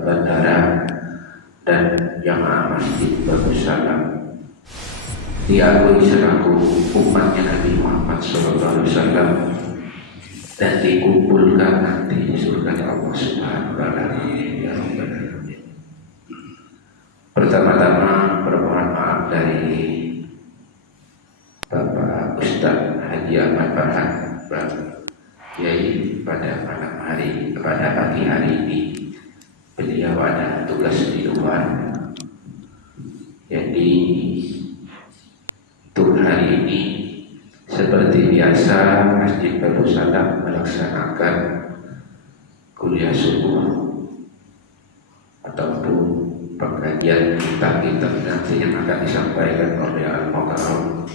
Bandara dan yang amat bersalam diakui selaku umatnya Nabi Muhammad SAW dan dikumpulkan nanti di surga Allah Subhanahu wa Ta'ala. Ya Rabbal Alamin. Pertama-tama permohonan maaf dari Bapak Ustadz Haji Ahmad Farhan Kiai pada pagi hari ini. Beliau ada tugas di luar, jadi untuk hari ini seperti biasa Masjid Darussalam melaksanakan kuliah subuh ataupun pengajian kitab-kitab nanti yang akan disampaikan oleh Al-Mukarram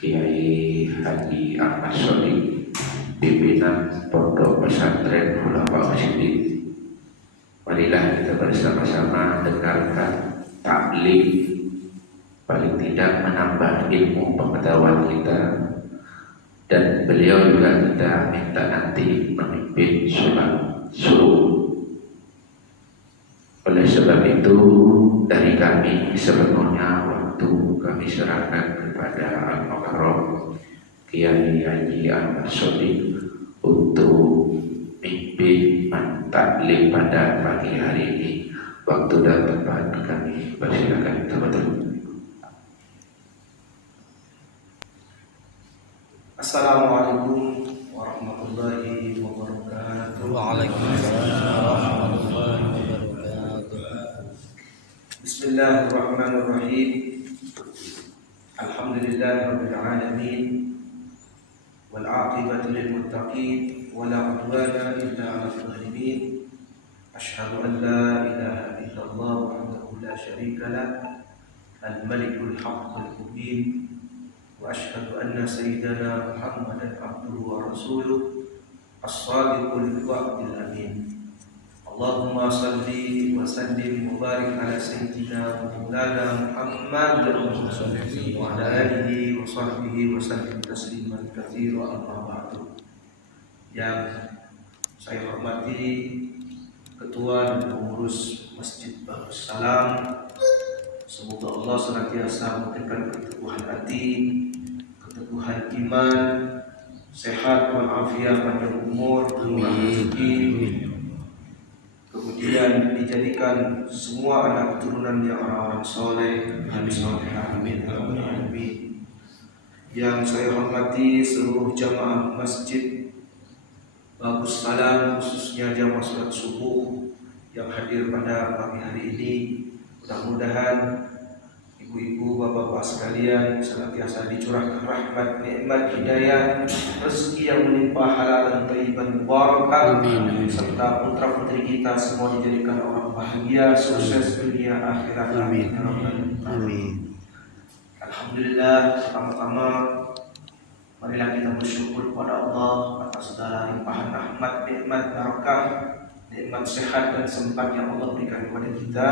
Kiai Haji Ahmad Shodiq, pimpinan Pondok Pesantren Ulama Muslimin. Marilah kita bersama-sama dengarkan taklim, paling tidak menambah ilmu pengetahuan kita, dan beliau juga kita minta nanti memimpin sholat subuh. Oleh sebab itu dari kami sepenuhnya waktu kami serahkan kepada Al-Mukarram Kiai Haji Ahmad Shodiq untuk pimpin taklim pada pagi hari ini. Waktu dan tempat kami persilakan, teman-teman. Assalamualaikum warahmatullahi wabarakatuh. Waalaikumsalam warahmatullahi wabarakatuh. Bismillahirrahmanirrahim. Alhamdulillahirabbil alamin. Wal 'aqibatu lil muttaqin wa la 'udwana illa 'alal zalimin. Asyhadu an la ilaha illallah wahdahu la syarika lah, al-malikul haqqul mubin. Wa asyhadu anna sayyidana Muhammadan abduhu wa rasuluh, as-sadiqul wa'dil amin. Allahumma salli wa sallim wa barik ala sayyidina Maulana Muhammad wa ala alihi wa sahbihi wa sallim tasliman katsira, amma ba'du. Yang saya hormati Ketua dan Pengurus Masjid Darussalam, semoga Allah senantiasa memberikan keteguhan hati, keteguhan iman, sehat walafiat, panjang umur, rezeki, kemudian dijadikan semua anak keturunannya orang-orang soleh, nabi soleh, amin amin. Yang saya hormati seluruh jamaah Masjid Darussalam, khususnya jamaah salat subuh yang hadir pada pagi hari ini. Mudah-mudahan ibu-ibu, bapak-bapak sekalian senantiasa dicurahkan rahmat, nikmat, hidayah, rezeki yang melimpah, halal dan thayyiban mubarakah, serta putra-putri kita semua dijadikan orang bahagia, sukses dunia akhirat. Amin. Amin. Alhamdulillah. Pertama-tama marilah kita bersyukur kepada Allah atas segala limpahan rahmat, nikmat, barakah, nikmat sehat dan sempat yang Allah berikan kepada kita,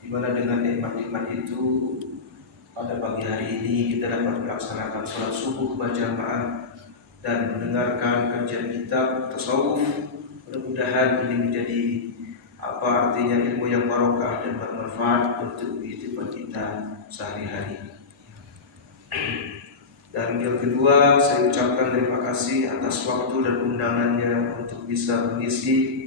di mana dengan nikmat-nikmat itu pada pagi hari ini kita dapat melaksanakan sholat subuh berjamaah dan mendengarkan kajian kitab tasawuf. Mudah-mudahan ini menjadi artinya ilmu yang barokah dan bermanfaat untuk kehidupan kita sehari-hari. Dan yang kedua, saya ucapkan terima kasih atas waktu dan undangannya untuk bisa mengisi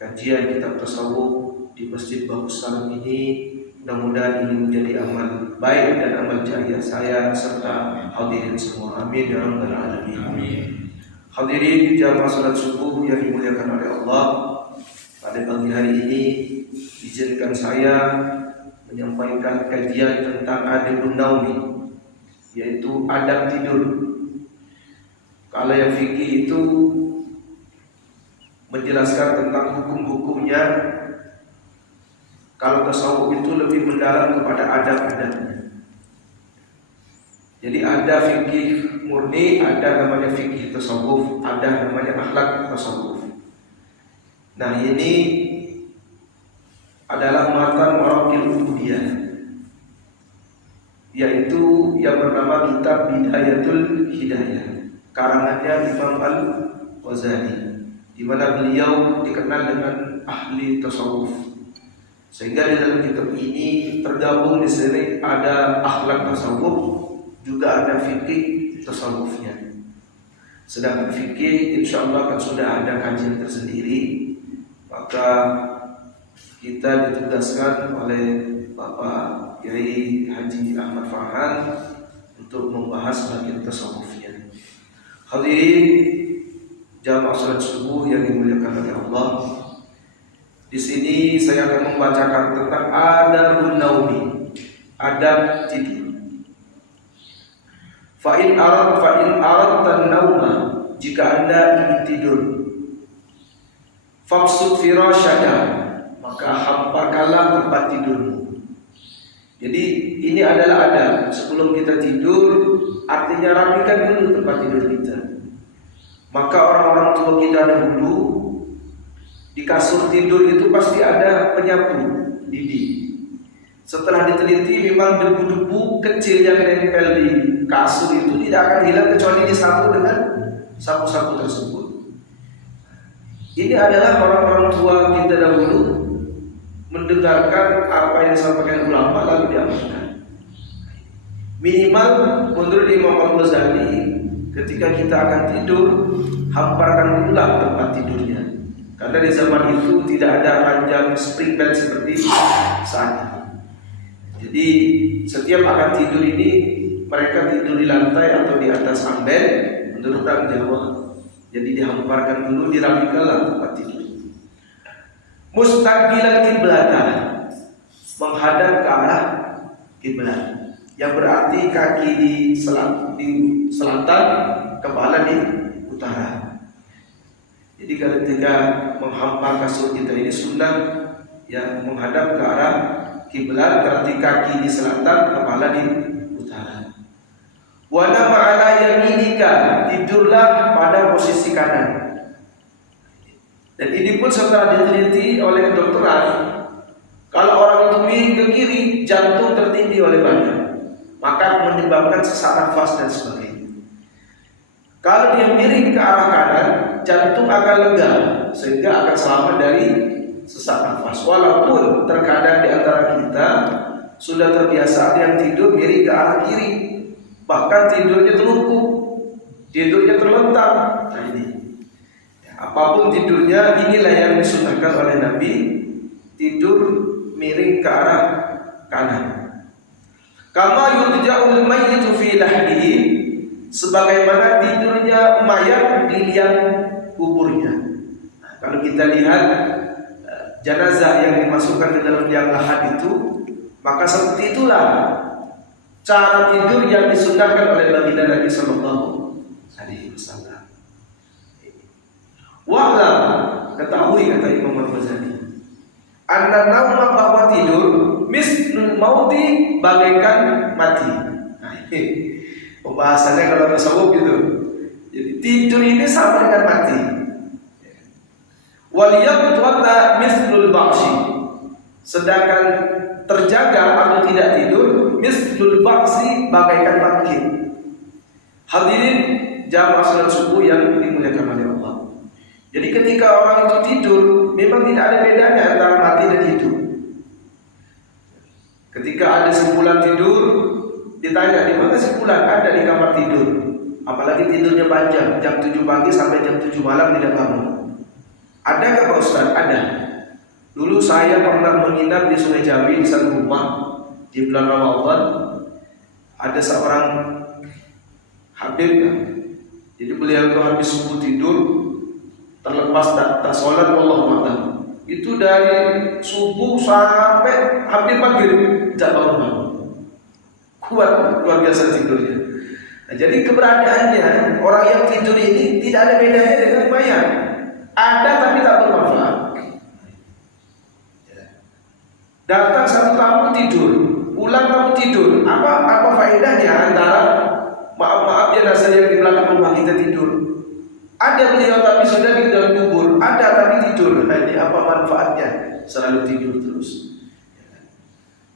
kajian kitab tasawuf di Masjid Darussalam ini. Mudah-mudahan ini menjadi amal baik dan amal jariah saya serta hadirin semua. Amin ya rabbal alamin. Amin. Hadirin jamaah salat subuh yang dimuliakan oleh Allah, pada pagi hari ini izinkan saya menyampaikan kajian tentang adabun naumi, yaitu adab tidur. Kalau yang fikih itu menjelaskan tentang hukum-hukumnya, kalau tasawuf itu lebih mendalam kepada adab-adabnya. Jadi ada fikih murni, ada namanya fikih tasawuf, ada namanya akhlak tasawuf. Nah ini adalah matan Marakil Ubudiyah, yaitu yang bernama kitab Bidayatul Hidayah, karangannya Imam Al-Ghazali, di mana beliau dikenal dengan ahli tasawuf. Sehingga di dalam kitab ini tergabung di sini ada akhlak tasawuf, juga ada fikih tasawufnya. Sedangkan fikih insyaallah kan sudah ada kajian tersendiri, maka kita ditugaskan oleh Bapak Kiai Haji Ahmad Farhan untuk membahas bagian tasawufnya. Hadirin jamaah salat subuh yang dimuliakan oleh Allah, di sini saya akan membacakan tentang adabun naumi, adab tidur. Fa'in aradtan nauma, jika Anda ingin tidur, fabsut firasyaka, maka hampakanlah tempat tidurmu. Jadi ini adalah adab sebelum kita tidur, artinya rapikan dulu tempat tidur kita. Maka orang-orang tua kita dahulu di kasur tidur itu pasti ada penyapu lidi. Setelah diteliti memang debu-debu kecil yang nempel di kasur itu tidak akan hilang kecuali disapu dengan sapu-sapu tersebut. Ini adalah orang-orang tua kita dahulu mendengarkan apa yang disampaikan ulama lalu diamalkan. Minimal menurut Imam Al-Ghazali, ketika kita akan tidur, hamparkan dulu tempat tidurnya. Karena di zaman itu tidak ada ranjang spring bed seperti saat ini. Jadi setiap akan tidur ini mereka tidur di lantai atau di atas amben menurut orang Jawa. Jadi dihamparkan dulu, dirapikanlah tempat tidur. Mustaqbilan kiblatan, menghadap ke arah kiblat, yang berarti kaki di selatan, kepala di utara. Jadi ketika menghampar kasur kita ini sunnah yang menghadap ke arah kiblat, berarti kaki di selatan, kepala di utara. Wa nama ala yaminika, tidurlah pada posisi kanan. Dan ini pun setelah diteliti oleh kedokteran, kalau orang itu miring ke kiri, jantung tertindih oleh badan, maka menyebabkan sesak nafas dan sebagainya. Kalau dia miring ke arah kanan, jantung akan lega sehingga akan selamat dari sesak nafas. Walaupun terkadang di antara kita sudah terbiasa ada yang tidur miring ke arah kiri, bahkan tidurnya terlungkup, tidurnya terlentang. Nah ini, apapun tidurnya, inilah yang disunahkan oleh Nabi, tidur miring ke arah kanan. Kama yurja'ul mayyitu fi lahdihi, sebagaimana tidurnya mayat di liang kuburnya. Nah, kalau kita lihat jenazah yang dimasukkan ke dalam liang lahat itu, maka seperti itulah cara tidur yang disunahkan oleh baginda Nabi sallallahu alaihi wasallam. Wa'lam, ketahui kata Imam Al-Ghazali, anna nauma, bahwa tidur mislul mauti, bagaikan mati. Nah, ini pembahasannya kalau tasawuf gitu. Jadi tidur ini sama dengan mati. Wal yaqtata mislul ba'si, sedangkan terjaga atau tidak tidur mislul ba'si, bagaikan bangkit. Hadirin jamaah salat subuh yang dimuliakan oleh Allah. Jadi ketika orang itu tidur, memang tidak ada bedanya antara mati dan hidup. Ketika ada sebulan tidur, ditanya di mana sebulan, ada di kamar tidur. Apalagi tidurnya panjang, jam 7 pagi sampai jam 7 malam tidak bangun. Adakah Pak Ustaz? Ada. Dulu saya pernah menginap di Sungai Jawi di satu rumah di bulan Ramadan. Ada seorang habib, jadi beliau itu habis subuh tidur, terlepas tak sholat, Allahu Akbar. Itu dari subuh sampai hampir maghrib tidak bangun. Kuat, luar biasa tidurnya. Nah, jadi keberadaannya orang yang tidur ini tidak ada bedanya dengan mayat. Ada tapi tak bermanfaat. Datang satu tamu tidur, pulang tamu tidur. Apa faedahnya antara Ada beliau tapi sudah di dalam kubur, ada tapi tidur. Nah, ini apa manfaatnya? Selalu tidur terus.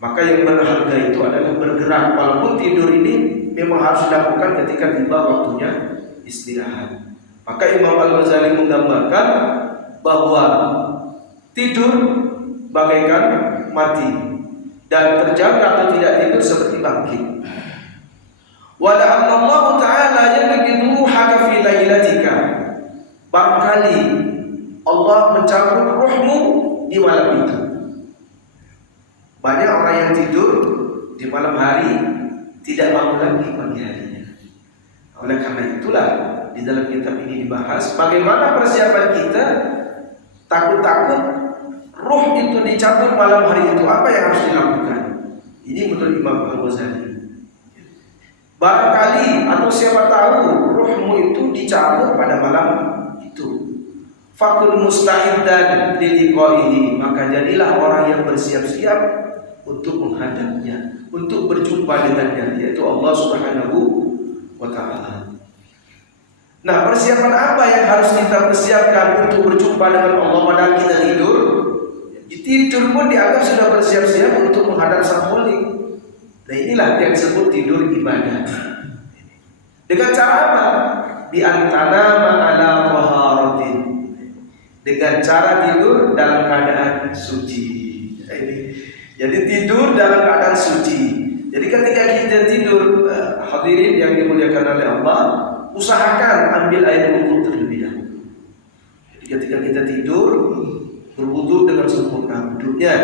Maka yang berharga itu adalah bergerak. Walaupun tidur ini memang harus dilakukan ketika tiba waktunya istirahat. Maka Imam Al-Ghazali menggambarkan bahwa tidur bagaikan mati, dan terjaga atau tidak tidur seperti bangkit. Wa la'allahu ta'ala yanqidu ruhaka fi lailatika. Barangkali Allah mencabut ruhmu di malam itu. Banyak orang yang tidur di malam hari tidak bangun lagi pagi harinya. Oleh karena itulah di dalam kitab ini dibahas bagaimana persiapan kita takut-takut ruh itu dicabut malam hari itu, apa yang harus dilakukan. Ini menurut Imam Al-Ghazali. Barangkali atau siapa tahu ruhmu itu dicabut pada malam itu. Fakun musta'iddan liliqaihi, maka jadilah orang yang bersiap-siap untuk menghadapnya, untuk berjumpa dengannya, yaitu Allah Subhanahu wa ta'ala. Nah, persiapan apa yang harus kita persiapkan untuk berjumpa dengan Allah padahal kita tidur? Tidur pun dianggap sudah bersiap-siap untuk menghadap Sang Khalik. Nah, inilah yang disebut tidur ibadah. Dengan cara apa? Bi antana ma'ala taharatin. Dengan cara tidur dalam keadaan suci. Jadi tidur dalam keadaan suci. Jadi ketika kita tidur, hadirin yang dimuliakan oleh Allah, usahakan ambil air wudhu terlebih dahulu. Jadi ketika kita tidur, berwudhu dengan sempurna wudhunya.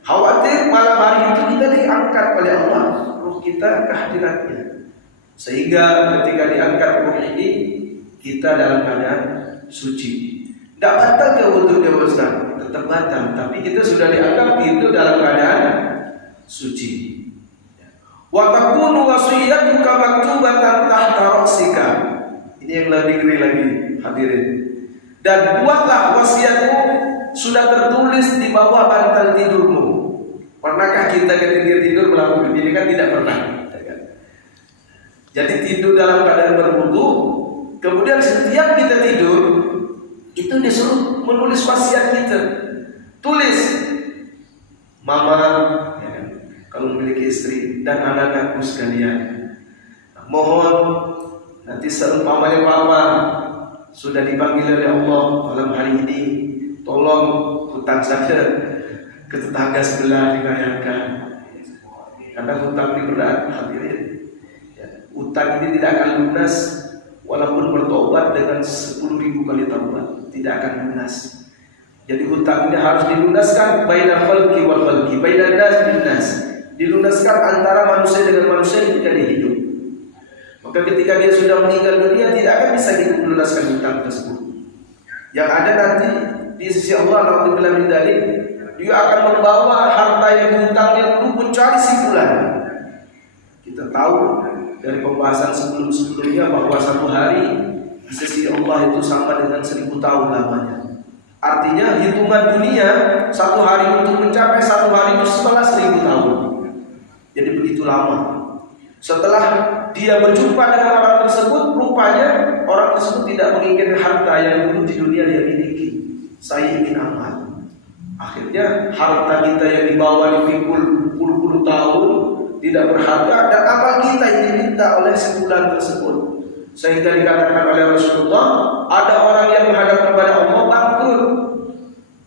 Khawatir malam hari itu kita diangkat oleh Allah, ruh kita ke hadiratnya. Sehingga ketika diangkat ruh ini, kita dalam keadaan suci. Tidak batal ke wudhunya Ustaz, tetap batal. Tapi kita sudah dianggap itu dalam keadaan suci. Wa takunu wasiyatuka maktubatan tahta ra'sika. Ini yang lebih ngeri lagi, hadirin. Dan buatlah wasiatmu sudah tertulis di bawah bantal tidurmu. Pernahkah kita ketika tidur melakukan ini? Kan tidak pernah. Jadi tidur dalam keadaan berwudu, kemudian setiap kita tidur itu disuruh menulis wasiat kita. Tulis, mama, ya kan, kalau memiliki istri dan anak-anakku sekalian, mohon nanti seumpamanya papa sudah dipanggil oleh Allah malam hari ini, tolong hutang saya ke tetangga sebelah dibayarkan. Karena hutang ini berat, hadirin. Hutang ini tidak akan lunas walaupun bertobat dengan 10.000 kali taubat, tidak akan lunas. Jadi hutang ini harus dilunaskan bainal khalqi wal khalqi, bainan nas bin nas. Dilunaskan antara manusia dengan manusia ketika dia hidup. Maka ketika dia sudah meninggal dunia tidak akan bisa dilunaskan hutang tersebut. Yang ada nanti di sisi Allah, alhamdulillah min dzalik, dia akan membawa harta yang dihutangnya dulu mencari simpulan. Kita tahu dari pembahasan sebelum-sebelumnya bahwa satu hari di sisi Allah itu sama dengan 1000 tahun lamanya. Artinya hitungan dunia satu hari untuk mencapai satu hari itu 11.000 tahun. Jadi begitu lama. Setelah dia berjumpa dengan orang tersebut, rupanya orang tersebut tidak menginginkan harta yang dulu di dunia dia miliki. Saya ingin amal. Akhirnya harta kita yang dibawa dipikul puluh-puluh tahun tidak berharga, dan amal kita yang diminta oleh sebulan tersebut. Sehingga dikatakan oleh Rasulullah, ada orang yang menghadap kepada Allah bangkrut,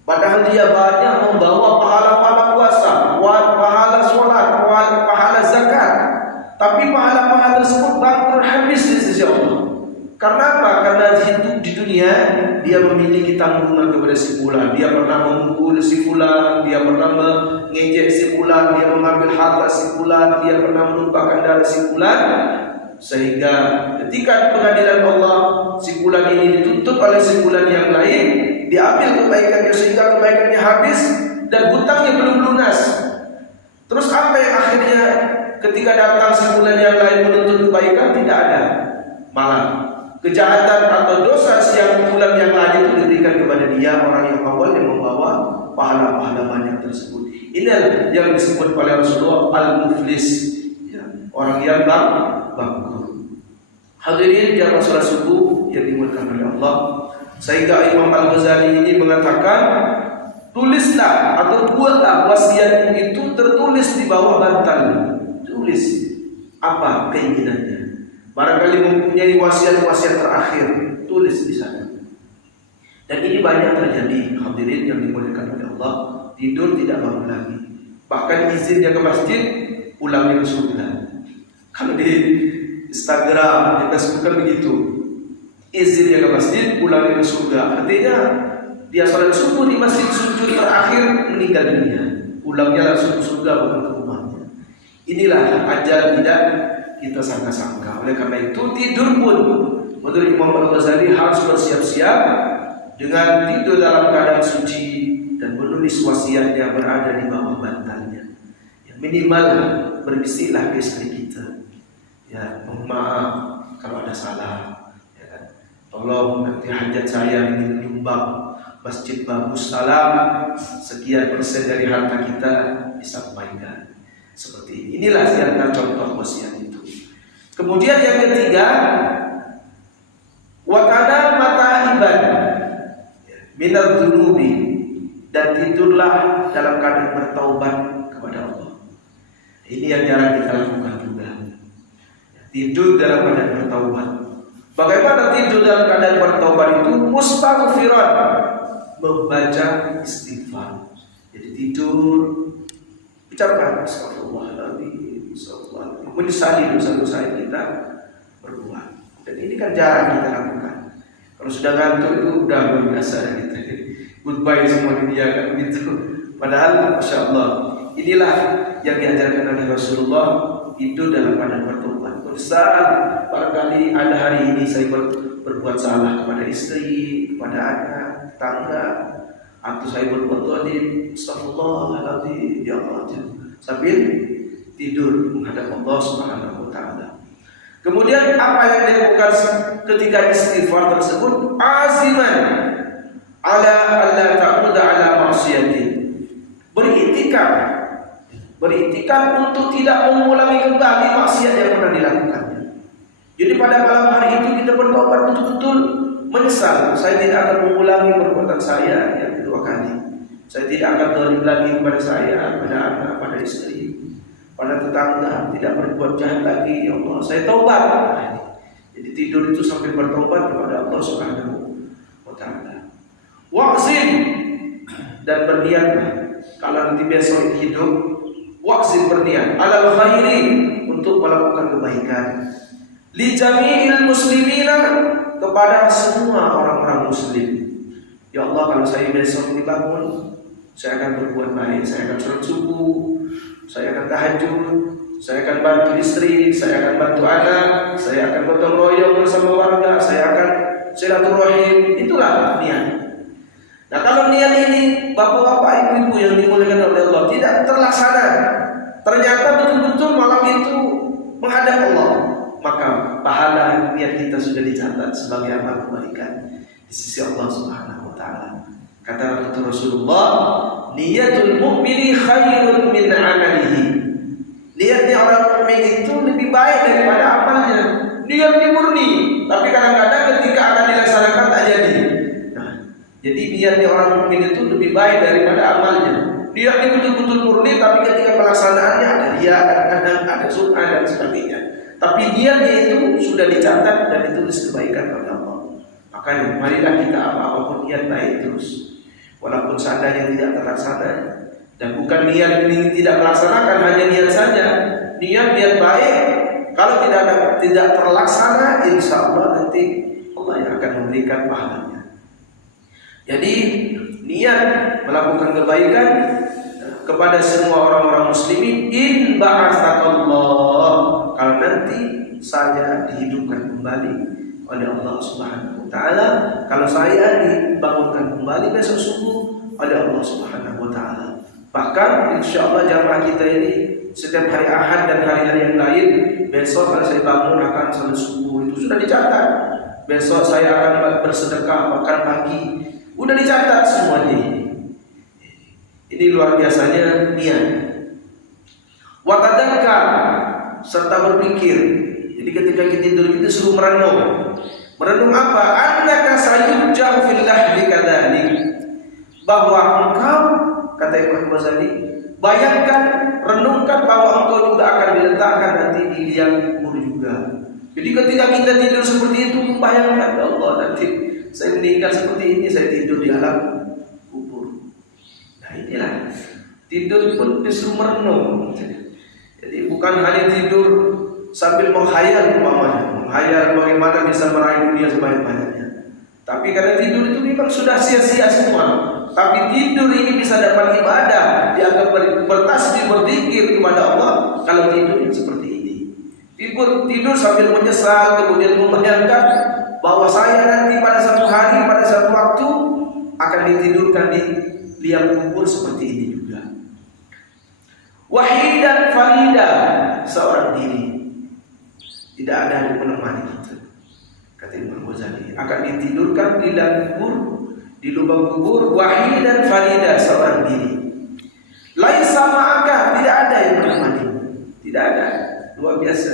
padahal dia banyak membawa pahala-pahala puasa, pahala sholat, pahala zakat, tapi pahala-pahala tersebut bangkrut habis di sisi Allah. Karena apa? Karena hidup di dunia dia memiliki tanggungan kepada si fulan, dia pernah memukul si fulan, dia pernah mengejek si fulan, dia mengambil harta si fulan, dia pernah menumpahkan darah si fulan, sehingga ketika pengadilan Allah si fulan ini dituntut oleh si fulan yang lain, diambil kebaikannya sehingga kebaikannya habis dan hutangnya belum lunas. Terus apa yang akhirnya ketika datang si fulan yang lain menuntut kebaikan? Tidak ada, malah kejahatan atau dosa yang bulan yang lain itu diberikan kepada dia, orang yang awal yang membawa pahala-pahala banyak tersebut. Ini yang disebut oleh Rasulullah al-muflis, ya, orang yang bangkrut. Hadirin jamaah salat subuh yang dimuliakan oleh Allah, sehingga Imam Al-Ghazali ini mengatakan, tulislah atau buatlah wasiat itu tertulis di bawah bantal. Tulis apa keinginannya. Barangkali mempunyai wasiat-wasiat terakhir, tulis di sana. Dan ini banyak terjadi, hadirin yang dimuliakan oleh Allah, tidur tidak bangun lagi. Bahkan izinnya ke masjid, pulangnya ke surga. Kalau di Instagram, di Facebook kan begitu. Izinnya ke masjid, pulangnya ke surga. Artinya dia salat subuh di masjid, sujud terakhir, meninggal dunia. Pulangnya langsung ke surga, bukan ke rumahnya. Inilah ajal tidak kita sangka-sangka. Oleh karena itu tidur pun menurut Imam Al-Ghazali harus bersiap-siap dengan tidur dalam keadaan suci dan menulis wasiatnya berada di bawah bantalnya. Ya, minimal berbismillah ke istri kita. Ya, mohon maaf kalau ada salah. Ya kan? Tolong nanti hajat saya ingin menyumbang masjid bagus, salam sekian persen dari harta kita disampaikan. Seperti ini. Inilah yang contoh wasiat itu. Kemudian yang ketiga, wakana mataiban minar dunubi, dan tidurlah dalam keadaan bertaubat kepada Allah. Ini yang jarang kita lakukan juga. Tidur dalam keadaan bertaubat. Bagaimana tidur dalam keadaan bertaubat itu? Mustaghfiran, membaca istighfar. Jadi tidur, ucapkan astagfirullahaladzim, astagfirullahaladzim, menyesali dosa-dosa yang kita berbuat. Dan ini kan jarang kita lakukan. Kalau sudah ngantuk itu udah biasa gitu. Goodbye semua dunia kan gitu. Padahal Masya Allah, inilah yang diajarkan oleh Rasulullah, itu dalam keadaan bertobat. Saat barangkali ada hari ini saya berbuat salah kepada istri, kepada anak, tetangga, atau saya berbuat zalim, astagfirullahaladzim, ya Allah, sambil tidur menghadap Allah Subhanahu wa taala. Kemudian apa yang dilakukan ketika istighfar tersebut? Aziman ala alla ta'uda ala ma'siyati. Beritikad untuk tidak mengulangi kembali maksiat yang pernah dilakukan. Jadi pada malam hari itu kita bertobat betul-betul menyesal. Saya tidak akan mengulangi perbuatan saya yang kedua kali. Saya tidak akan zalim lagi kepada saya, pada anak, pada istri, pada tetangga, tidak berbuat jahat lagi. Ya Allah, saya taubat. Jadi tidur itu sampai bertobat kepada Allah Subhanahu wa taala. Wa'zim, dan berniatlah kalau nanti besok hidup, wa'zim, berniat alal khairi, untuk melakukan kebaikan, li jami'il muslimina, kepada semua orang-orang muslim. Ya Allah, kalau saya besok dibangun, saya akan berbuat baik, saya akan sholat subuh, saya akan tahajud, saya akan bantu istri, saya akan bantu anak, saya akan gotong royong bersama warga, saya akan silaturahim. Itulah niat. Nah, kalau niat ini bapak-bapak, ibu-ibu yang dimuliakan oleh Allah tidak terlaksana, ternyata betul-betul malam itu menghadap Allah, maka pahala niat kita sudah dicatat sebagai amal kebaikan di sisi Allah Subhanahu wa taala. Kata Rasulullah, niyatul mu'mini khairun min amalihi. Niatnya orang mukmin itu lebih baik daripada amalnya. Niatnya murni, tapi kadang-kadang ketika akan dilaksanakan tak jadi. Nah, jadi niatnya orang mukmin itu lebih baik daripada amalnya. Niatnya betul-betul murni, tapi ketika pelaksanaannya ada riya, kadang-kadang ada sum'ah dan sebagainya. Tapi niatnya itu sudah dicatat dan ditulis kebaikan pada Allah. Makanya marilah kita apapun niat baik terus, walaupun seandainya tidak terlaksana. Dan bukan niat ini tidak melaksanakan, hanya niat saja. Niat baik, kalau tidak terlaksana, insya Allah nanti Allah yang akan memberikan pahalanya. Jadi niat melakukan kebaikan kepada semua orang-orang muslimin, in ba'atsakallah, kalau nanti saya dihidupkan kembali oleh Allah Subhanahu wa taala, kalau saya dibangunkan kembali besok subuh oleh Allah Subhanahu wa taala. Bahkan insyaallah jamaah kita ini setiap hari Ahad dan hari-hari yang lain, besok kalau saya bangun akan salat subuh, itu sudah dicatat. Besok saya akan bersedekah makan pagi, udah dicatat semuanya ini. Ini luar biasanya niat. Wa tadzakkar, serta berpikir. Jadi Jadi ketika kita tidur kita suruh merenung. Merenung apa? Annaka sayurja'u fil lahdi kadzalik. Bahwa engkau, kata Imam Ghazali, bayangkan, renungkan bahwa engkau juga akan diletakkan nanti di liang kubur juga. Jadi ketika kita tidur seperti itu, membayangkan ya Allah, nanti saya meninggal seperti ini, saya tidur di alam kubur. Nah inilah tidur pun disuruh merenung. Jadi bukan hanya tidur sambil menghayal umpamanya, menghayal bagaimana bisa meraih dunia sebanyak-banyaknya. Tapi karena tidur itu memang sudah sia-sia semua. Tapi tidur ini bisa dapat ibadah, dianggap bertasbih, berzikir kepada Allah kalau tidur yang seperti ini. Tidur sambil menyesal, kemudian membayangkan bahwa saya nanti pada satu hari, pada satu waktu akan ditidurkan di liang kubur seperti ini juga. Wahidan farida, seorang diri, tidak ada yang menemani kita. Kata Imam Ghazali, akan ditidurkan di liang kubur, di lubang kubur, wahidan farida, seorang diri. Laisa ma'aka, tidak ada yang menemani, tidak ada. Luar biasa.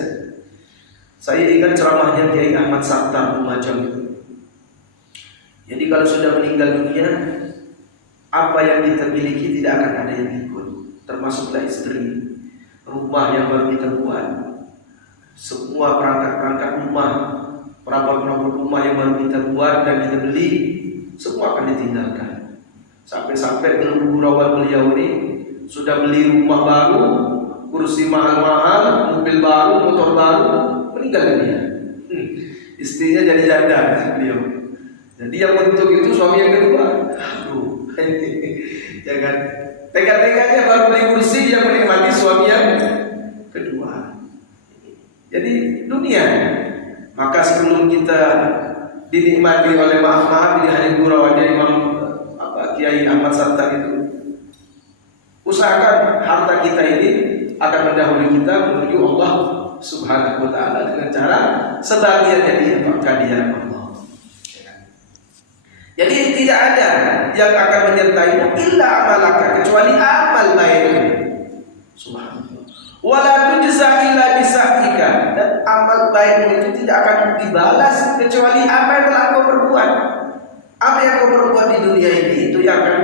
Saya ingat ceramahnya Kiai Ahmad Sattar Lumajang. Jadi kalau sudah meninggal dunia, apa yang kita miliki tidak akan ada yang ikut, termasuklah istri, rumah yang baru kita buat, semua perangkat-perangkat rumah, perabot-perabot rumah yang baru kita buat dan kita beli, semua akan ditinggalkan. Sampai-sampai guru-guru beliau ini sudah beli rumah baru, kursi mahal-mahal, mobil baru, motor baru, meninggal dunia. Istrinya jadi janda beliau. Jadi yang untuk itu suami yang kedua. Aduh, jangan tega-teganya baru beli kursi yang menikmati suami yang kedua. Jadi dunia. Maka sebelum kita dinikmati oleh maaf-maaf di hari gurawannya Imam Kiai Ahmad Sattar itu, usahakan harta kita ini akan mendahului kita menuju Allah Subhanahu wa ta'ala dengan cara sebagiannya diinfakkan di jalan Allah. Jadi tidak ada yang akan menyertaimu illa amalaka, kecuali amal baikmu. Subhanallah. Wala tujza illa bisa'ika, dan amal baikmu itu tidak akan dibalas kecuali apa yang telah kau perbuat. Apa yang kau perbuat di dunia ini itu yang akan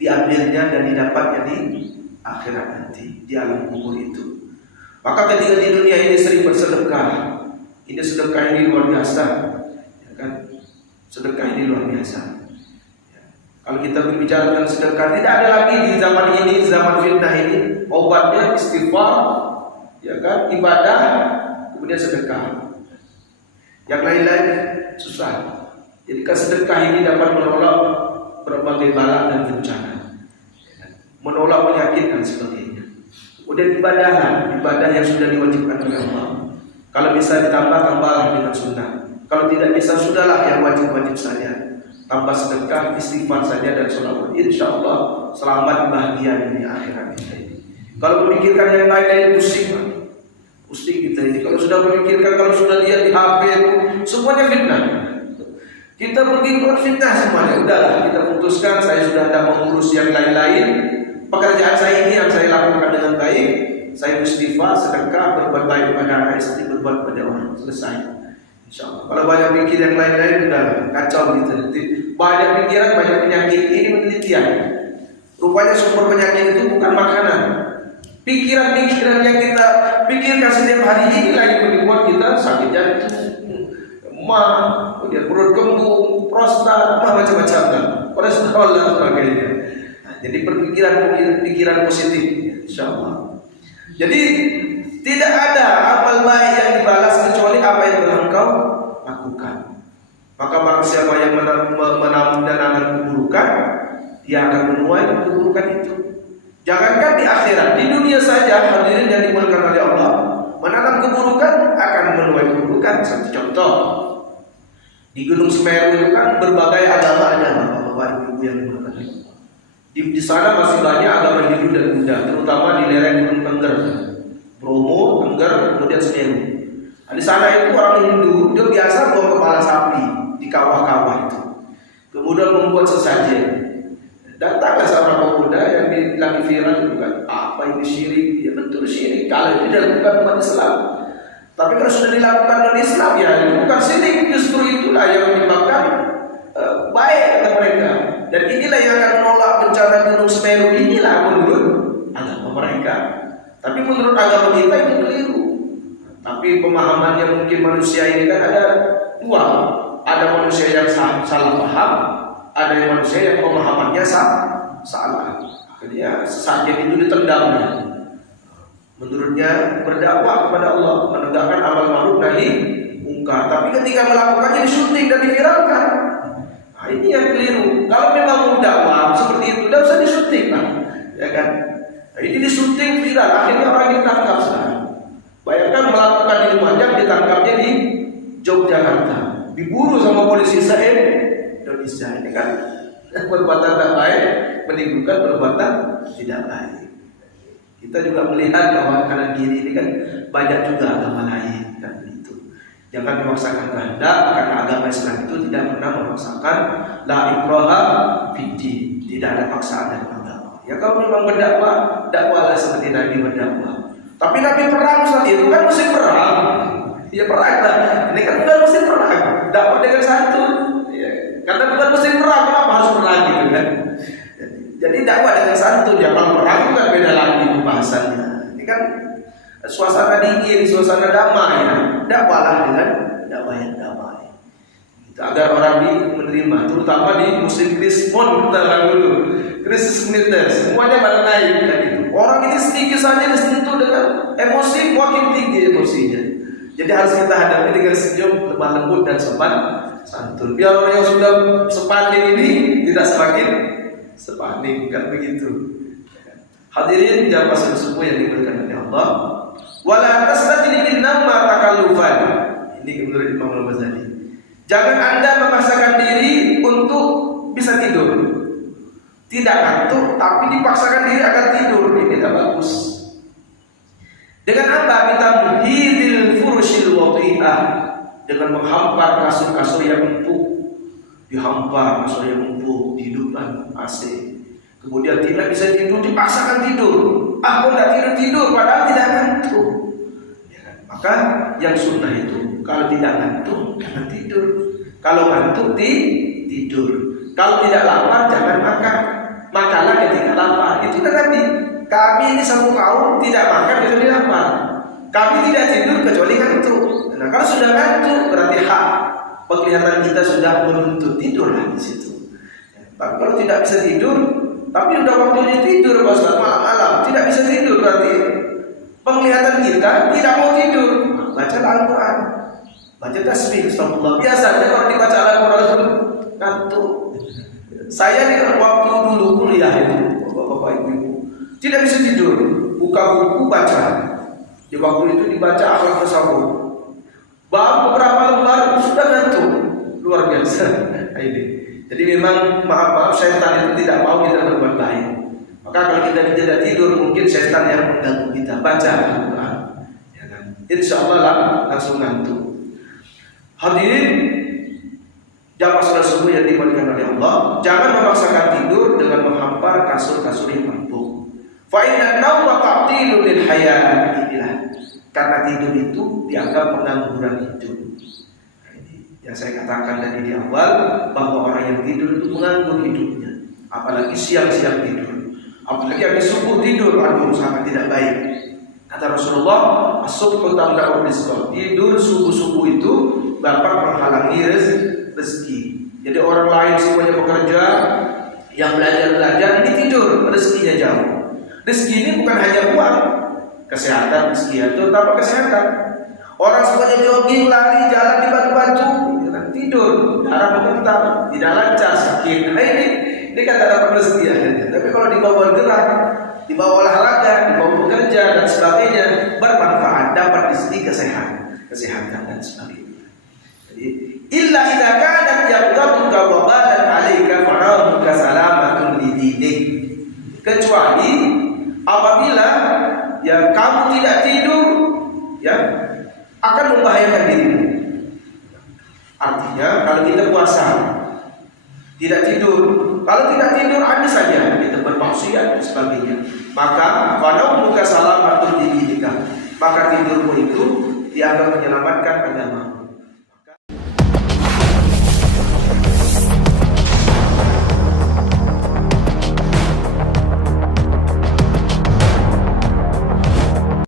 diambilnya dan didapatnya di akhirat nanti, di alam kubur itu. Maka ketika di dunia ini sering bersedekah, ini sedekah ini luar biasa, ya kan? Sedekah ini luar biasa. Ya. Kalau kita berbicara tentang sedekah, tidak ada lagi di zaman ini, zaman fitnah ini, obatnya istighfar, ya kan? Ibadah, kemudian sedekah. Yang lain-lain susah. Jadi sedekah ini dapat menolak berbagai bala dan bencana, ya kan? Menolak penyakit dan sebagainya. Kemudian ibadah yang sudah diwajibkan oleh Allah. Kalau bisa ditambah, tambahlah dengan sunnah. Kalau tidak bisa, sudahlah yang wajib-wajib saja. Tambah sedekah, istighfar saja dan sholawat. Insya Allah selamat bahagia di akhirat kita ini. Kalau memikirkan yang lain-lain pusing kita ini. Kalau sudah memikirkan, kalau sudah lihat di HP itu semuanya fitnah. Kita pergi keluar fitnah semuanya. Udahlah, kita putuskan. Saya sudah ada mengurus yang lain-lain. Pekerjaan saya ini yang saya lakukan dengan baik. Saya istighfar, sedekah, berbuat baik kepada anak istri, berbuat pada orang. Selesai. InsyaAllah. Kalau banyak pikir yang lain-lain udah kacau gitu. Banyak pikiran, banyak penyakit. Ini penelitian. Rupanya sumber penyakit itu bukan makanan. Pikiran-pikiran yang kita pikirkan setiap hari ini lagi membuat kita sakit jantung, emah, kemudian perut kembung, prostat, macam-macam kan. Kolesterol dan sebagainya. Nah, jadi pikiran positif, InsyaAllah. Jadi tidak ada amal baik yang dibalas kecuali apa yang telah engkau lakukan. Maka barang siapa yang menanam dan menanam keburukan, dia akan menuai keburukan itu. Jangankan di akhirat, di dunia saja hadirin yang dimuliakan oleh Allah, menanam keburukan akan menuai keburukan. Satu contoh, di Gunung Semeru itu kan berbagai agama ada, bapak-bapak ibu yang dimuliakan oleh Allah. Di sana masih banyak agama Hindu dan Buddha, terutama di lereng Gunung Tengger, Bromo, Tengger, kemudian Semeru. Nah, di sana itu orang Hindu dia biasa buang kepala sapi di kawah-kawah itu, kemudian membuat sesajen. Datanglah seorang pemuda yang lagi viral itu kan, apa ini syirik? Ya betul syirik kalau itu dilakukan umat Islam. Tapi kalau sudah dilakukan non Islam ya bukan syirik, justru itulah yang menyebabkan baik kata mereka. Dan inilah yang akan menolak bencana Gunung Semeru inilah menurut agama mereka. Tapi menurut agama kita itu keliru. Tapi pemahamannya mungkin manusia ini kan ada dua. Ada manusia yang salah paham, ada yang manusia yang pemahamannya salah. Akhirnya sesatnya itu ditendangnya. Menurutnya berdakwah kepada Allah, menegakkan amal ma'ruf nahi mungkar. Tapi ketika melakukannya disyuting dan diviralkan. Nah, ini yang keliru. Kalau memang mau dakwah seperti itu, tidak usah disyuting, ya kan? Nah, ini disyuting viral, akhirnya orang ditangkap sekarang. Bayangkan melakukan di Lumajang, ditangkapnya di Yogyakarta, diburu sama polisi Indonesia. Ini kan perbuatan tak baik menimbulkan perbuatan tidak baik. Kita juga melihat bahwa kanan kiri ini kan banyak juga agama lain kan begitu. Jangan memaksakan kehendak, karena agama Islam itu tidak pernah memaksakan la ikraha fiddin, tidak ada paksaan dalam agama. Ya kalau memang berdakwah, dakwahlah seperti Nabi berdakwah. Tapi Nabi perang saat itu kan musim perang. Ya perang lah. Ini kan bukan musim perang. Dakwah dengan santun. Ya, karena bukan musim perang, kenapa harus perang gitu kan? Jadi dakwah dengan santun, ya kalau perang kan beda lagi pembahasannya. Ini kan suasana dingin, suasana damai. Ya. Dakwahlah dengan dakwah yang damai. Gitu, agar orang menerima, terutama di musim krisis dulu, krisis militer, semuanya pada naik. Kan gitu. Orang ini sedikit saja disentuh dengan emosi, makin tinggi emosinya. Jadi harus kita hadapi dengan senyum, lemah lembut dan sopan santun. Biar orang yang sudah sepaning ini tidak semakin sepaning, kan begitu. Hadirin jamaah semua yang dimuliakan oleh Allah. Wala tastajil nama takallufan. Ini menurut Imam Al-Ghazali. Jangan Anda memaksakan diri untuk bisa tidur. Tidak ngantuk, tapi dipaksakan diri agar tidur. Ini tidak bagus. Dengan apa? Kita muhidil furushil wadi'ah, dengan menghampar kasur-kasur yang empuk. Dihampar kasur yang empuk, dihidupkan AC. Kemudian tidak bisa tidur, dipaksakan tidur. Kok tidak tidur, padahal tidak ngantuk. Ya kan? Maka yang sunnah itu, kalau tidak ngantuk, jangan tidur. Kalau ngantuk, tidur. Kalau tidak lapar, jangan makan. Makanlah ketika lapar. Itu kan tadi. Kami ini satu kaum tidak makan kecuali lapar. Kami tidak tidur kecuali ngantuk. Nah, kalau sudah ngantuk berarti hak penglihatan kita sudah menuntut tidurlah di situ. Tapi kalau tidak bisa tidur, tapi udah waktunya tidur pas malam-malam, tidak bisa tidur berarti penglihatan kita tidak mau tidur. Baca Al-Quran, baca tasbih, astagfirullah. Biasanya kalau dibaca Al-Quran ngantuk. Saya di waktu dulu kuliah itu, bapak-bapak ibu-ibu, tidak bisa tidur, buka buku baca. Di waktu itu dibaca akhlak tasawuf. Baru beberapa lembar sudah ngantuk, luar biasa. Ini. Jadi memang maaf setan itu tidak mau kita berbuat baik. Maka kalau kita tidak tidur, mungkin setan yang mengganggu kita. Baca Al-Quran, ya kan? Insya Allah langsung ngantuk. Hadirin jamaah salat subuh yang dimuliakan oleh Allah, jangan memaksakan tidur dengan menghampar kasur-kasur yang empuk. Fa inna nauma ta'tilun lil hayat. Inilah karena tidur itu dianggap pengangguran hidup. Nah, ini yang saya katakan tadi di awal, bahwa orang yang tidur itu menganggur hidupnya. Apalagi siang-siang tidur, apalagi habis subuh tidur, aduh sangat tidak baik. Kata Rasulullah, as-subhu tamla'u rizqa. Tidur subuh-subuh itu dapat menghalangi rezeki. Jadi orang lain semuanya bekerja, yang belajar ini tidur, rezekinya jauh. Rezeki ini bukan hanya uang, kesehatan, rezeki itu tanpa kesehatan. Orang semuanya jogging, lari, jalan di batu-batu, tidur, darah bergetar, tidak lancar, sakit. Nah ini kan tak dapat rezeki akhirnya. Tapi kalau dibawa gerak, dibawa olahraga, dibawa bekerja dan sebagainya, bermanfaat, dapat rezeki kesehatan dan sebagainya. Jadi illa idza kanat yaqdabuka wa badan 'alaika farahuka salamatun lidinik. Kecuali apabila ya kamu tidak tidur, ya akan membahayakan dirimu. Artinya kalau kita puasa tidak tidur, kalau tidak tidur habis saja kita bermaksiat dan sebagainya, maka farahuka salamatun lidinik. Maka tidurmu itu dianggap menyelamatkan agama.